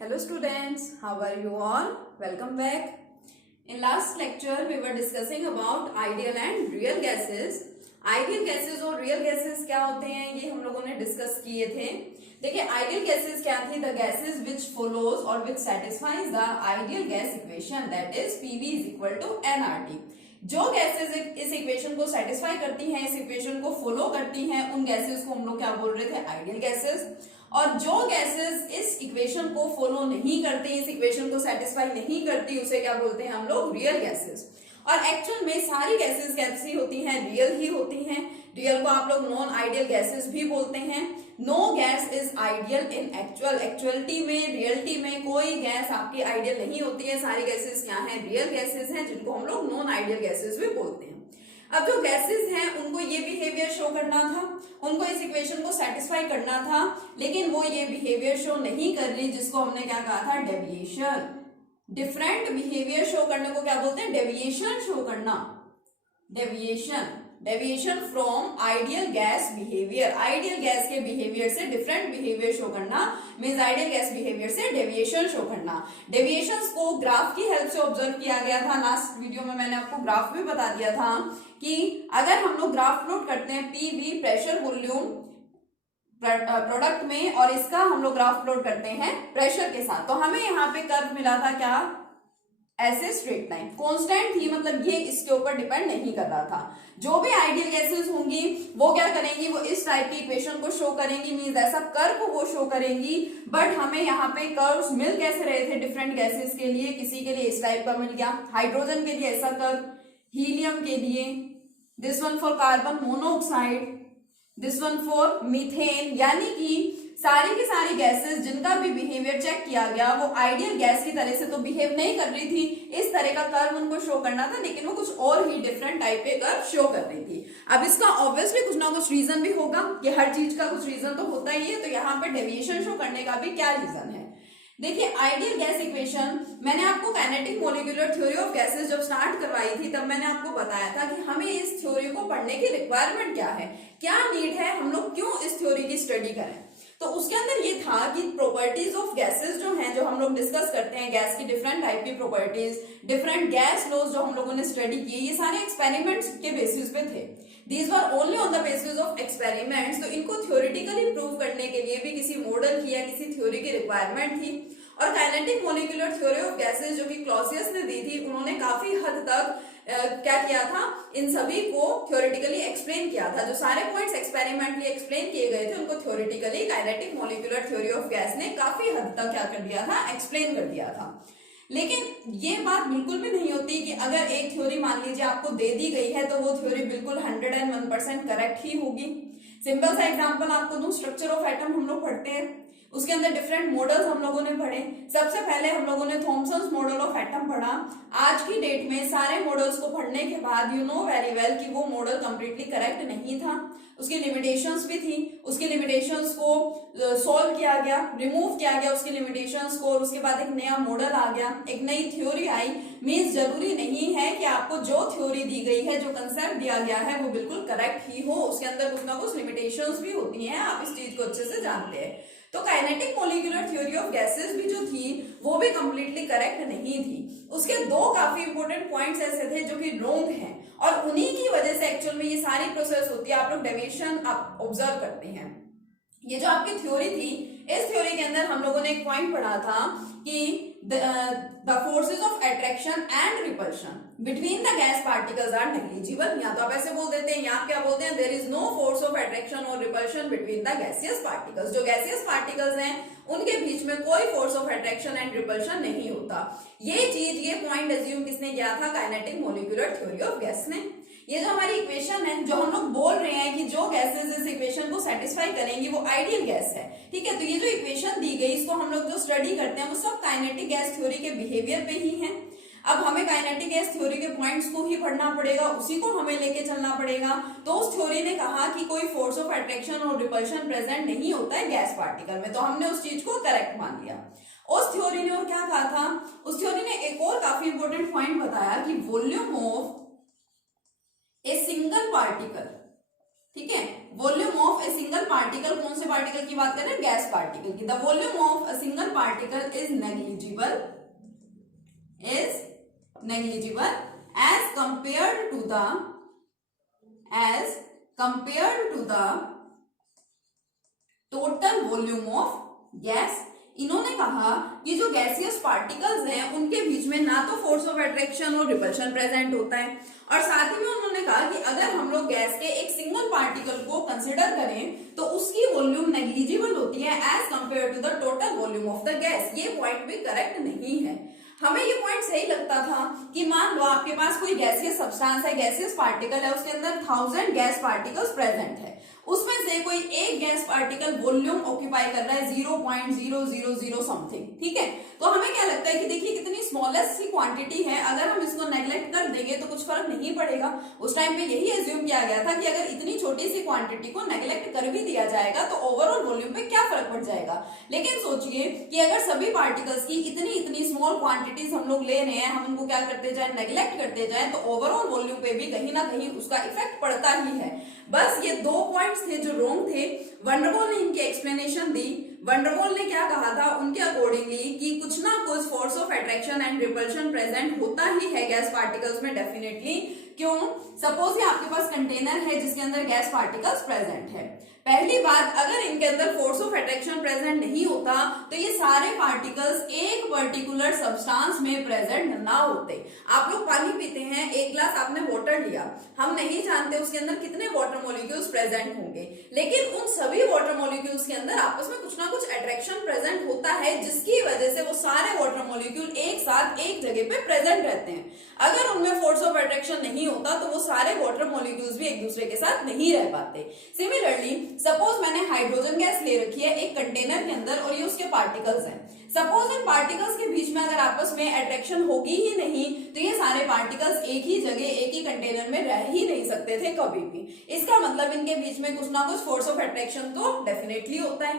Hello students, how are you all? Welcome back. In last lecture we were discussing about ideal and real gases. Ideal gases और real gases क्या होते हैं ये हम लोगों ने डिस्कस किए थे. देखिए ideal gases क्या थी? The gases which follows or which satisfies the ideal gas equation, that is PV is equal to nRT. जो गैसेस इस इक्वेशन को सेटिस्फाई करती हैं, इस इक्वेशन को फॉलो करती हैं, उन गैसेस को हम लोग क्या बोल रहे थे? Ideal gases. और जो गैसेस इस इक्वेशन को फॉलो नहीं करती, इस इक्वेशन को सेटिस्फाई नहीं करती, उसे क्या बोलते हैं हम लोग? Real gases. और एक्चुअल में सारी गैसेस कैसी होती हैं? रियल ही होती हैं. रियल को आप लोग नॉन आइडियल गैसेस भी बोलते हैं. No gas is ideal in actual. Actuality में, रियलिटी में कोई गैस आपकी आइडियल नहीं होती है. सारी गैसेस क्या है? रियल गैसेस हैं, जिनको हम लोग नॉन आइडियल गैसेस भी बोलते हैं. अब जो गैसेस हैं उनको ये बिहेवियर शो करना था, उनको इस इक्वेशन को सेटिस्फाई करना था, लेकिन वो ये बिहेवियर शो नहीं कर रही, जिसको हमने क्या कहा था? डेविएशन. डिफरेंट बिहेवियर शो करने को क्या बोलते हैं? डेविएशन शो करना. Deviation from ideal gas behaviour. Ideal gas के बिहेवियर से डिफरेंट बिहेवियर शो करना मींस आइडियल गैस बिहेवियर से डेविएशन शो करना. डेविएशंस को ग्राफ की हेल्प से ऑब्जर्व किया गया था. लास्ट वीडियो में मैंने आपको ग्राफ भी बता दिया था कि अगर हम लोग ग्राफ प्लॉट करते हैं पीवी प्रेशर वॉल्यूम प्रोडक्ट में, और इसका हम लोग ग्राफ प्लॉट करते हैं प्रेशर के साथ, तो हमें यहाँ पे कर्व मिला था क्या? ऐसे स्ट्रेट लाइन कांस्टेंट थी, मतलब ये इसके ऊपर डिपेंड नहीं कर रहा था. जो भी आइडियल गैसेस होंगी वो क्या करेंगी? वो इस टाइप की इक्वेशन को शो करेंगी, मींस ऐसा कर्व वो शो करेंगी. बट हमें यहाँ पे कर्व्स मिल कैसे रहे थे डिफरेंट गैसेस के लिए? किसी के लिए इस टाइप का मिल गया, हाइड्रोजन के लिए ऐसा कर्व, हीलियम के लिए this one for carbon monoxide, this one for methane. यानी कि सारी की सारी गैसेस जिनका भी बिहेवियर चेक किया गया वो आइडियल गैस की तरह से तो बिहेव नहीं कर रही थी. इस तरह का कर्व उनको शो करना था, लेकिन वो कुछ और ही डिफरेंट टाइप के कर्व शो कर रही थी. अब इसका ऑब्वियसली कुछ ना कुछ रीजन भी होगा, कि हर चीज का कुछ रीजन तो होता ही है. तो यहाँ पे डेविएशन शो करने का भी क्या रीजन है? देखिए आइडियल गैस इक्वेशन मैंने आपको kinetic molecular theory of gases जब स्टार्ट करवाई थी तब मैंने आपको बताया था कि हमें इस थ्योरी को पढ़ने की रिक्वायरमेंट क्या है, क्या नीड है, हम लोग क्यों इस थ्योरी की स्टडी करें. तो उसके अंदर ये था कि प्रॉपर्टीज ऑफ गैसेस जो हैं, जो हम लोग डिस्कस करते हैं, गैस की डिफरेंट टाइप की प्रॉपर्टीज, डिफरेंट गैस लॉज जो हम लोगों ने स्टडी किए, ये सारे एक्सपेरिमेंट्स के बेसिस पे थे. These were only on the basis of experiments. तो इनको थ्योरेटिकली प्रूव करने के लिए भी किसी मॉडल की या किसी थ्योरी की रिक्वायरमेंट थी. और kinetic molecular theory of gases जो कि क्लॉसियस ने दी थी, उन्होंने काफी हद तक क्या किया था? इन सभी को थ्योरेटिकली एक्सप्लेन किया था. जो सारे पॉइंट्स एक्सपेरिमेंटली एक्सप्लेन किए गए थे उनको theoretically kinetic molecular theory of gas ने काफी हद तक क्या कर दिया था? एक्सप्लेन कर दिया था. लेकिन ये बात बिल्कुल भी नहीं होती कि अगर एक थ्योरी मान लीजिए आपको दे दी गई है तो वो थ्योरी बिल्कुल 101% करेक्ट ही होगी. सिंपल सा एग्जांपल आपको दूं, स्ट्रक्चर ऑफ एटम हम लोग पढ़ते हैं, उसके अंदर डिफरेंट मॉडल्स हम लोगों ने पढ़े. सबसे पहले हम लोगों ने थॉमसन्स मॉडल ऑफ एटम पढ़ा. आज की डेट में सारे मॉडल्स को पढ़ने के बाद यू नो वेरी वेल कि वो मॉडल कंप्लीटली करेक्ट नहीं था. उसकी लिमिटेशंस भी थी. उसकी लिमिटेशंस को सॉल्व किया गया, रिमूव किया गया उसकी लिमिटेशंस को, और उसके बाद एक नया मॉडल आ गया, एक नई थ्योरी आई. मींस जरूरी नहीं है कि आपको जो थ्योरी दी गई है, जो कंसेप्ट दिया गया है, वो बिल्कुल करेक्ट ही हो. उसके अंदर कुछ ना कुछ लिमिटेशंस भी होती हैं, आप इस चीज को अच्छे से जानते हैं. तो kinetic molecular theory of gases भी जो थी वो भी कंप्लीटली करेक्ट नहीं थी. उसके दो काफी इंपॉर्टेंट पॉइंट्स ऐसे थे जो कि रॉन्ग हैं, और उन्हीं की वजह से एक्चुअल में ये सारी प्रोसेस होती है. आप लोग डेविएशन आप ऑब्जर्व करते हैं. ये जो आपकी थ्योरी थी, इस थ्योरी के अंदर हम लोगों ने एक पॉइंट पढ़ा था कि the forces of attraction and repulsion between the gas particles are negligible. या तो आप ऐसे बोल देते हैं, या आप क्या बोलते हैं? there is no force of attraction or repulsion between the gaseous particles. जो gaseous particles हैं उनके बीच में कोई force of attraction and repulsion नहीं होता. ये चीज, ये पॉइंट एज्यूम किसने किया था? Kinetic molecular theory of gas ने. ये जो हमारी इक्वेशन है, जो हम लोग बोल रहे हैं कि जो गैसेस इस इक्वेशन को सेटिस्फाई करेंगी वो आइडियल गैस है, ठीक है. तो ये जो इक्वेशन दी गई, इसको हम लोग जो स्टडी करते हैं वो सब काइनेटिक गैस थ्योरी के बिहेवियर पे ही है. अब हमें काइनेटिक गैस थ्योरी के पॉइंट्स को ही पढ़ना पड़ेगा, उसी को हमें लेके चलना पड़ेगा. तो उस थ्योरी ने कहा कि कोई फोर्स ऑफ अट्रैक्शन और रिपल्शन प्रेजेंट नहीं होता है गैस पार्टिकल में, तो हमने उस चीज को करेक्ट मान लिया. उस थ्योरी ने और क्या कहा था? उस थ्योरी ने एक और काफी इंपॉर्टेंट पॉइंट बताया कि volume of a single particle ठीक है। Volume of a single particle, कौन से पार्टिकल की बात कर रहे हैं, गैस पार्टिकल की। The volume of a single particle is negligible as compared to the total volume of gas. इन्होंने कहा कि जो गैसियस पार्टिकल्स हैं उनके बीच में ना तो फोर्स ऑफ अट्रैक्शन और रिपल्शन प्रेजेंट होता है, और साथ ही में उन्होंने कहा कि अगर हम लोग गैस के एक सिंगल पार्टिकल को कंसिडर करें तो उसकी वॉल्यूम नेग्लिजिबल होती है as compared to the total volume of the gas. ये पॉइंट भी करेक्ट नहीं है। हमें ये पॉइंट सही लगता था कि मान लो आपके पास कोई गैसियस सब्सटेंस है, गैसियस पार्टिकल है, उसके अंदर 1000 गैस पार्टिकल्स प्रेजेंट है, उसमें से कोई एक गैस पार्टिकल वॉल्यूम ऑक्यूपाई कर रहा है 0.000 समथिंग, ठीक है। तो हमें क्या लगता है कि देखिए कितनी स्मॉलेस्ट सी क्वांटिटी है, अगर हम इसको नेग्लेक्ट कर देंगे तो कुछ फर्क नहीं पड़ेगा। उस टाइम पे यही एज्यूम किया गया था कि अगर इतनी छोटी सी क्वांटिटी को नेग्लेक्ट कर भी दिया जाएगा तो ओवरऑल वॉल्यूम पे क्या फर्क पड़ जाएगा। लेकिन सोचिए कि अगर सभी पार्टिकल्स की इतनी स्मॉल क्वांटिटीज हम लोग ले रहे हैं, हम उनको क्या करते जाए, नेग्लेक्ट करते जाए, तो ओवरऑल वॉल्यूम पे भी कहीं ना कहीं उसका इफेक्ट पड़ता ही है। बस ये दो पॉइंट्स थे जो रॉन्ग थे। वैन डर वाल ने इनकी एक्सप्लेनेशन दी। वैन डर वाल ने क्या कहा था उनके अकॉर्डिंगली कि कुछ ना कुछ force of attraction and repulsion present होता ही है गैस पार्टिकल्स में, डेफिनेटली। क्यों? सपोज ये आपके पास कंटेनर है जिसके अंदर गैस पार्टिकल्स प्रेजेंट है। पहली बात, अगर इनके अंदर फोर्स ऑफ अट्रैक्शन प्रेजेंट नहीं होता तो ये सारे पार्टिकल्स एक पर्टिकुलर सब्सटेंस में प्रेजेंट ना होते। आप लोग पानी पीते हैं, एक ग्लास आपने वाटर लिया, हम नहीं जानते उसके अंदर कितने वाटर मॉलिक्यूल्स प्रेजेंट होंगे, लेकिन उन सभी वाटर मॉलिक्यूल्स के अंदर आपस में कुछ ना कुछ अट्रैक्शन प्रेजेंट होता है, जिसकी वजह से वो सारे वाटर मॉलिक्यूल एक साथ एक जगह पे प्रेजेंट रहते हैं। अगर उनमें फोर्स ऑफ अट्रैक्शन नहीं होता तो वो सारे वाटर मॉलिक्यूल्स भी एक दूसरे के साथ नहीं रह पाते। सिमिलरली सपोज मैंने हाइड्रोजन गैस ले रखी है एक कंटेनर के अंदर और ये उसके पार्टिकल्स हैं। सपोज इन पार्टिकल्स के बीच में अगर आपस में अट्रैक्शन होगी ही नहीं तो ये सारे पार्टिकल्स एक ही जगह एक ही कंटेनर में रह ही नहीं सकते थे कभी भी। इसका मतलब इनके बीच में कुछ ना कुछ फोर्स ऑफ अट्रैक्शन तो डेफिनेटली होता है।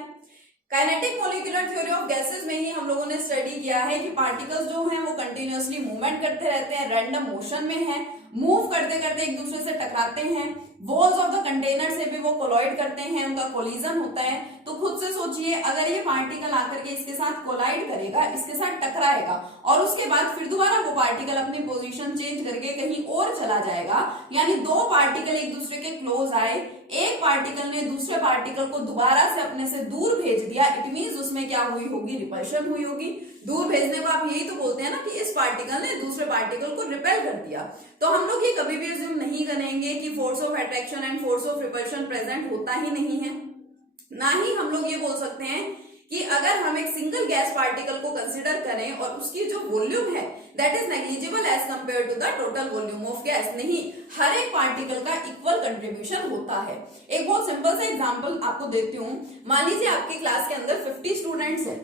Kinetic molecular theory of gases में ही हम लोगों ने स्टडी किया है कि पार्टिकल्स जो हैं वो कंटिन्यूअसली मूवमेंट करते रहते हैं, रैंडम मोशन में है, मूव करते करते एक दूसरे से टकराते हैं, वॉल्स ऑफ द कंटेनर से भी वो कोलाइड करते हैं, उनका कोलिजन होता है। तो खुद से सोचिए, अगर ये पार्टिकल आकर के इसके साथ कोलाइड करेगा, इसके साथ टकराएगा और उसके बाद फिर दोबारा वो पार्टिकल अपनी पोजीशन चेंज करके कहीं और चला जाएगा, यानी दो पार्टिकल एक दूसरे के क्लोज आए, एक पार्टिकल ने दूसरे पार्टिकल को दोबारा से अपने से दूर भेज दिया, इट मींस उसमें क्या हुई होगी, रिपल्शन हुई होगी। दूर भेजने को आप यही तो बोलते हैं ना कि इस पार्टिकल ने दूसरे पार्टिकल को रिपेल कर दिया। तो हम लोग ये कभी भी अज्यूम नहीं करेंगे कि force of attraction and force of repulsion present होता ही नहीं है। ना ही हम लोग ये बोल सकते हैं कि अगर हम एक सिंगल गैस पार्टिकल को कंसिडर करें और उसकी जो वॉल्यूम है that is negligible as compared to the total volume of gas. नहीं, हर एक पार्टिकल का इक्वल कंट्रीब्यूशन होता है। एक बहुत सिंपल सा एग्जांपल आपको देती हूँ। मान लीजिए आपकी क्लास के अंदर 50 स्टूडेंट्स हैं,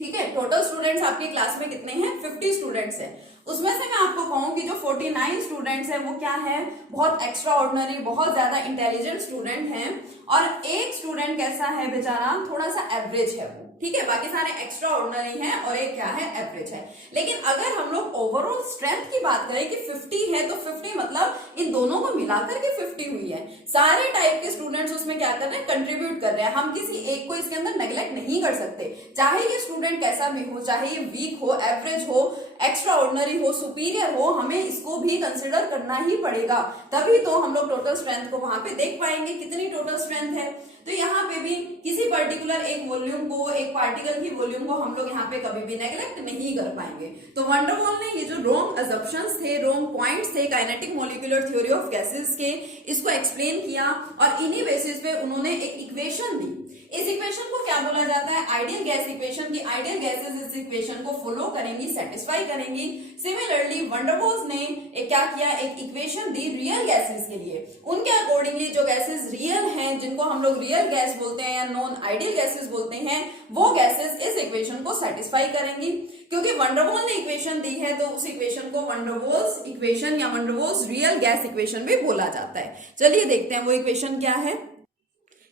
ठीक है, टोटल स्टूडेंट्स आपकी क्लास में कितने हैं, 50 स्टूडेंट्स हैं। उसमें से मैं आपको कहूं कि जो 49 स्टूडेंट्स हैं वो क्या है, बहुत एक्स्ट्रा ऑर्डिनरी, बहुत ज्यादा इंटेलिजेंट स्टूडेंट हैं, और एक स्टूडेंट कैसा है बेचारा, थोड़ा सा एवरेज है वो, ठीक है, बाकी सारे एक्स्ट्रा ऑर्डिनरी हैं और एक क्या है, एवरेज है। लेकिन अगर हम लोग ओवरऑल स्ट्रेंथ की बात करें कि 50 है तो 50 मतलब इन दोनों को मिलाकर के 50 हुई है। सारे टाइप के स्टूडेंट्स उसमें क्या कर रहे हैं, कंट्रीब्यूट कर रहे हैं। हम किसी एक को इसके अंदर नेग्लेक्ट नहीं कर सकते, चाहे ये स्टूडेंट कैसा भी हो, चाहे ये वीक हो, एवरेज हो, एक्स्ट्रा ऑर्डिनरी हो, सुपीरियर हो, हमें इसको भी कंसिडर करना ही पड़ेगा। तभी तो हम लोग टोटल स्ट्रेंथ को वहां पे देख पाएंगे कितनी टोटल स्ट्रेंथ है। तो यहाँ पे भी किसी पर्टिकुलर एक वॉल्यूम को, एक पार्टिकल की वॉल्यूम को हम लोग यहाँ पे कभी भी नेग्लेक्ट नहीं कर पाएंगे। तो वैन डर वाल ने ये जो रॉन्ग अजम्पशंस थे, रॉन्ग पॉइंट्स थे kinetic molecular theory of gases के, इसको एक्सप्लेन किया और इन्हीं बेसिस पे उन्होंने एक इक्वेशन दी। इस इक्वेशन को क्या बोला जाता है, आइडियल गैस इक्वेशन की। आइडियल गैसेस इस इक्वेशन को फॉलो करेंगी, सेटिस्फाई करेंगी। सिमिलरली वैन डर वाल्स ने क्या किया, एक इक्वेशन दी रियल गैसेस के लिए। उनके अकॉर्डिंगली जो गैसेस रियल हैं, जिनको हम लोग रियल गैस बोलते हैं या नॉन आइडियल गैसेस बोलते हैं, वो गैसेस इस इक्वेशन को सेटिस्फाई करेंगी। क्योंकि वैन डर वाल ने इक्वेशन दी है तो उस इक्वेशन को वैन डर वाल्स इक्वेशन या van der Waals real gas equation भी बोला जाता है। चलिए देखते हैं वो इक्वेशन क्या है।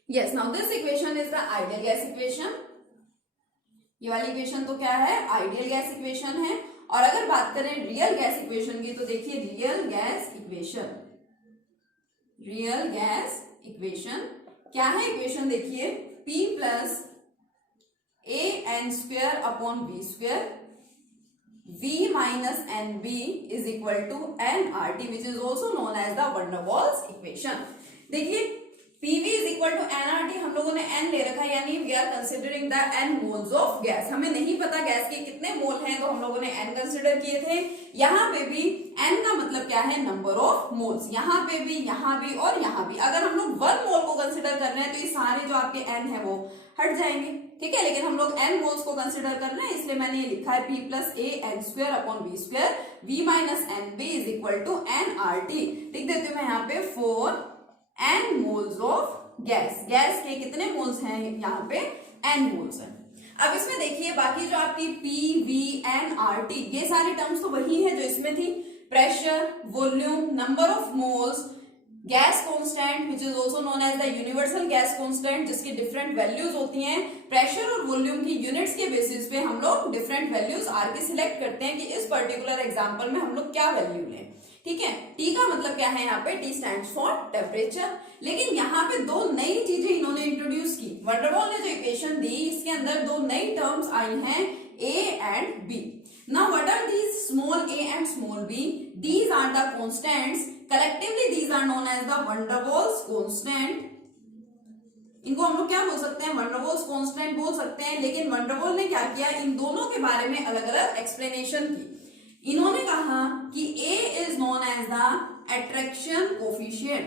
Yes, now this equation is the ideal gas equation. ये वाली इक्वेशन तो क्या है, आइडियल गैस इक्वेशन है। और अगर बात करें रियल गैस इक्वेशन की तो देखिए real gas equation real gas equation क्या है? इक्वेशन देखिए, P plus AN² upon B square V minus NB is equal to nRT, which is also known as the van der Waals equation. देखिए PV is equal to nRT, हम लोगों ने n ले रखा है, यानी we are considering the n moles of gas. हमें नहीं पता गैस के कितने मोल हैं, तो हम लोगों ने n कंसिडर किए थे. यहाँ पे भी n का मतलब क्या है? Number of moles. यहाँ पे भी, यहाँ भी और यहाँ भी. अगर हम लोग 1 मोल को कंसिडर कर रहे हैं तो ये सारे जो आपके n है वो हट जाएंगे, ठीक है. लेकिन हम लोग n मोल्स को कंसिडर कर रहे हैं, इसलिए मैंने ये लिखा है P plus AN² upon B square V minus NB is equal to nRT. लिख देती हूँ मैं यहाँ पे 4 n moles of gas. Gas के कितने मोल्स हैं? यहाँ पे n मोल्स हैं. अब इसमें देखिए बाकी जो आपकी P, V, N, RT ये सारी टर्म्स तो वही है जो इसमें थी. Pressure, volume, number of moles, gas constant which is also known as the universal gas constant, जिसकी डिफरेंट वैल्यूज होती हैं. प्रेशर और वॉल्यूम की यूनिट्स के बेसिस पे हम लोग डिफरेंट वैल्यूज आर के सिलेक्ट करते हैं कि इस पर्टिकुलर एग्जांपल में हम लोग क्या वैल्यू लें, ठीक है. टी का मतलब क्या है? यहाँ पे टी स्टैंड्स फॉर टेम्परेचर. लेकिन यहाँ पे दो नई चीजें इन्होंने इंट्रोड्यूस की. van der Waals ने जो इक्वेशन दी इसके अंदर दो नई टर्म्स आई हैं A and B. Now what are these small a and small b? These are the constants. Collectively these are known as the van der Waals constant. इनको हम लोग क्या बोल सकते हैं? van der Waals constant बोल सकते हैं. लेकिन van der Waals ने क्या किया? इन दोनों के बारे में अलग अलग एक्सप्लेनेशन की. इन्होंने कहा कि A is known as the attraction coefficient.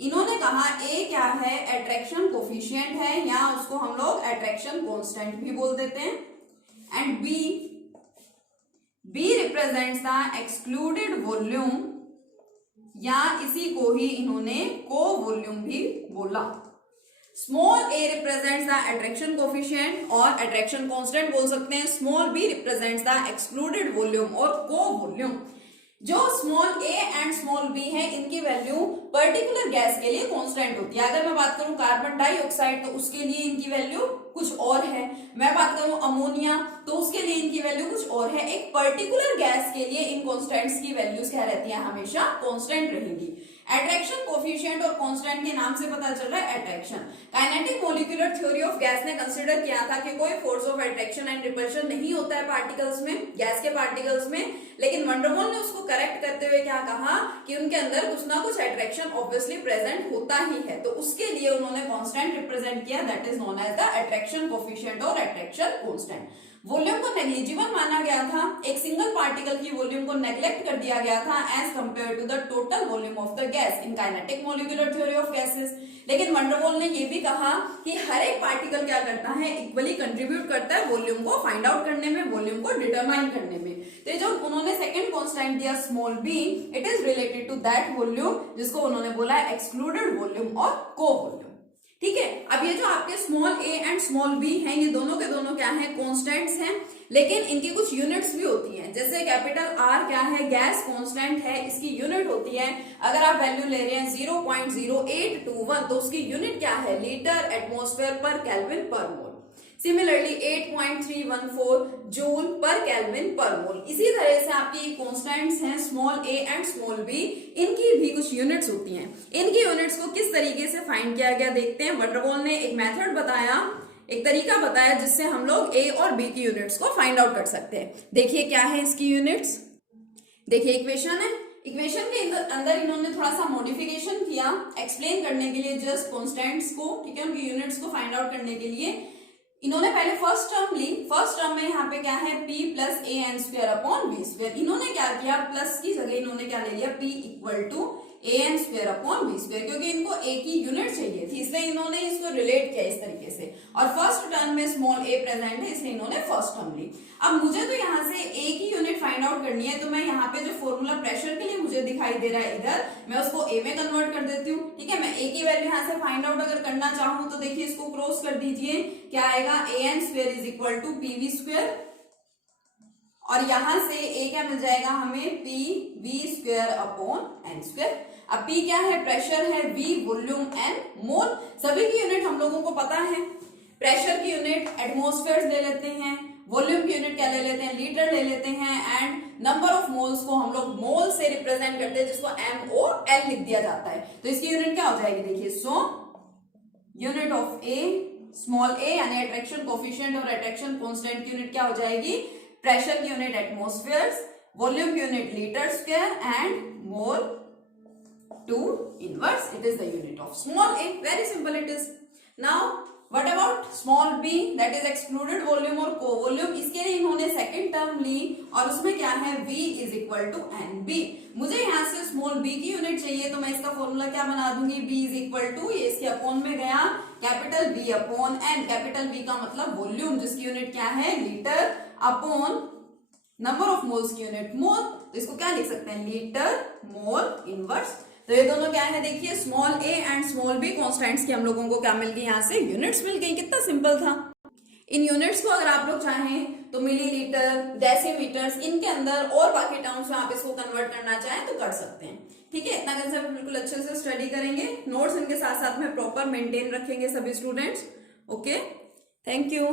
इन्होंने कहा A क्या है? attraction coefficient है, या उसको हम लोग attraction constant भी बोल देते हैं. And B represents the excluded volume, या इसी को ही इन्होंने को वॉल्यूम भी बोला. Small a represents the attraction coefficient और अट्रैक्शन कांस्टेंट बोल सकते हैं. Small b represents the excluded volume और को वॉल्यूम. जो small a and small b है इनकी वैल्यू पर्टिकुलर गैस के लिए कांस्टेंट होती है. अगर मैं बात करूं कार्बन डाइऑक्साइड तो उसके लिए इनकी वैल्यू कुछ और है. मैं बात करूं अमोनिया तो उसके लिए इनकी वैल्यू कुछ और है. एक पर्टिकुलर गैस के लिए इन कांस्टेंट्स की वैल्यूज क्या रहती है? हमेशा कांस्टेंट रहेगी. अट्रैक्शन कोफिशिएंट और कांस्टेंट के नाम से पता चल रहा है attraction. Kinetic molecular theory of gas ने कंसीडर किया था कि कोई force of attraction and repulsion नहीं होता है पार्टिकल्स में, गैस के पार्टिकल्स में. लेकिन van der Waals ने उसको करेक्ट करते हुए क्या कहा कि उनके अंदर कुछ ना कुछ अट्रैक्शन ऑब्वियसली प्रेजेंट होता ही है. तो उसके लिए उन्होंने कांस्टेंट रिप्रेजेंट किया, that is known as the attraction coefficient और अट्रैक्शन कांस्टेंट. वॉल्यूम को नेग्लिजिबल माना गया था. एक सिंगल पार्टिकल की वॉल्यूम को नेग्लेक्ट कर दिया गया था as compared to the total volume of the gas in kinetic molecular theory of gases. लेकिन van der Waals ने ये भी कहा कि हर एक पार्टिकल क्या करता है? इक्वली कंट्रीब्यूट करता है वॉल्यूम को फाइंड आउट करने में, वॉल्यूम को डिटरमाइन करने में. तो जो उन्होंने सेकंड कांस्टेंट दिया small b, it is related to that volume जिसको उन्होंने बोला है एक्सक्लूडेड वॉल्यूम और को वॉल्यूम. ठीक है. अब ये जो आपके small a and small b हैं ये दोनों के दोनों क्या हैं? कांस्टेंट्स हैं. लेकिन इनकी कुछ यूनिट्स भी होती हैं. जैसे कैपिटल R क्या है? गैस कांस्टेंट है, इसकी यूनिट होती है. अगर आप वैल्यू ले रहे हैं 0.0821 तो उसकी यूनिट क्या है? लीटर एटमॉस्फेयर पर केल्विन पर मोल. सिमिलरली 8.314 जूल पर केल्विन पर मोल. इसी तरह से आपकी कॉन्स्टेंट्स हैं small a and small b, इनकी भी कुछ यूनिट्स होती हैं. इनकी यूनिट्स को किस तरीके से फाइंड किया गया देखते हैं. van der Waals ने एक मेथड बताया, एक तरीका बताया जिससे हम लोग a और b की यूनिट्स को फाइंड आउट कर सकते हैं. देखिए क्या है इसकी यूनिट्स. देखिए इक्वेशन है. इक्वेशन के अंदर इन्होंने थोड़ा सा मॉडिफिकेशन किया एक्सप्लेन करने के लिए जस्ट कॉन्स्टेंट्स को, ठीक है, उनकी यूनिट्स को फाइंड आउट करने के लिए. इन्होंने पहले फर्स्ट टर्म ली. फर्स्ट टर्म में यहाँ पे क्या है? P plus AN² upon B square. इन्होंने क्या किया? प्लस की जगह इन्होंने क्या ले लिया? P equal to AN² upon B square, क्योंकि इनको A की यूनिट चाहिए थी इसलिए इन्होंने इसको रिलेट किया इस तरीके से. और फर्स्ट टर्म में स्मॉल a प्रेजेंट है इसलिए इन्होंने फर्स्ट टर्म ली. अब मुझे तो यहाँ से A की यूनिट फाइंड आउट करनी है, तो मैं यहाँ पे जो फॉर्मूला प्रेशर के लिए मुझे दिखाई दे रहा है इधर, मैं उसको A में कन्वर्ट कर देती हूँ. ठीक है. मैं A की वैल्यू यहाँ से फाइंड आउट अगर करना चाहूँ तो देखिए इसको क्रॉस कर दीजिए. क्या आएगा? AN² is equal to PV square, और यहां से A क्या मिल जाएगा हमें? PV² upon N square. अब P क्या है? प्रेशर है, V वॉल्यूम, N मोल. सभी की यूनिट हम लोगों को पता है. प्रेशर की यूनिट एटमॉस्फेयर ले लेते हैं वॉल्यूम की यूनिट क्या ले लेते हैं, लीटर ले लेते हैं, एंड नंबर ऑफ मोल्स को हम लोग मोल से रिप्रेजेंट करते हैं, जिसको MOL लिख दिया जाता है। तो इसकी यूनिट क्या हो जाएगी, देखिए, so unit of a, small a यानी अट्रैक्शन कोफिशिएंट और अट्रैक्शन कांस्टेंट की यूनिट क्या हो जाएगी, प्रेशर की यूनिट एटमॉस्फेयर, वॉल्यूम की unit litre square and mole two inverse, it is the unit of small a. Very simple it is. Now what about small b, that is excluded volume और co volume. इसके लिए इन्होंने second term ली और उसमें क्या है, V is equal to NB। मुझे यहां से स्मॉल b की यूनिट चाहिए, तो मैं इसका फॉर्मूला क्या बना दूंगी, B इज इक्वल टू, ये इसके अपॉन में गया, capital B upon N। Capital B का मतलब वॉल्यूम, जिसकी यूनिट क्या है, litre, upon number of moles की यूनिट मोल। तो इसको क्या लिख सकते हैं, लीटर मोल इनवर्स। तो ये दोनों क्या है, देखिए, small a and small b constants की हम लोगों को क्या मिल गई, यहाँ से यूनिट्स मिल गई। कितना सिंपल था। इन यूनिट्स को अगर आप लोग चाहें तो मिलीलीटर, डेसीमीटर्स, इनके अंदर और बाकी टर्म्स में आप इसको कन्वर्ट करना चाहें तो कर सकते हैं। ठीक है, इतना कंसेप्ट बिल्कुल अच्छे से स्टडी करेंगे, नोट्स इनके साथ साथ में प्रॉपर मेंटेन रखेंगे सभी स्टूडेंट्स। Okay, thank you.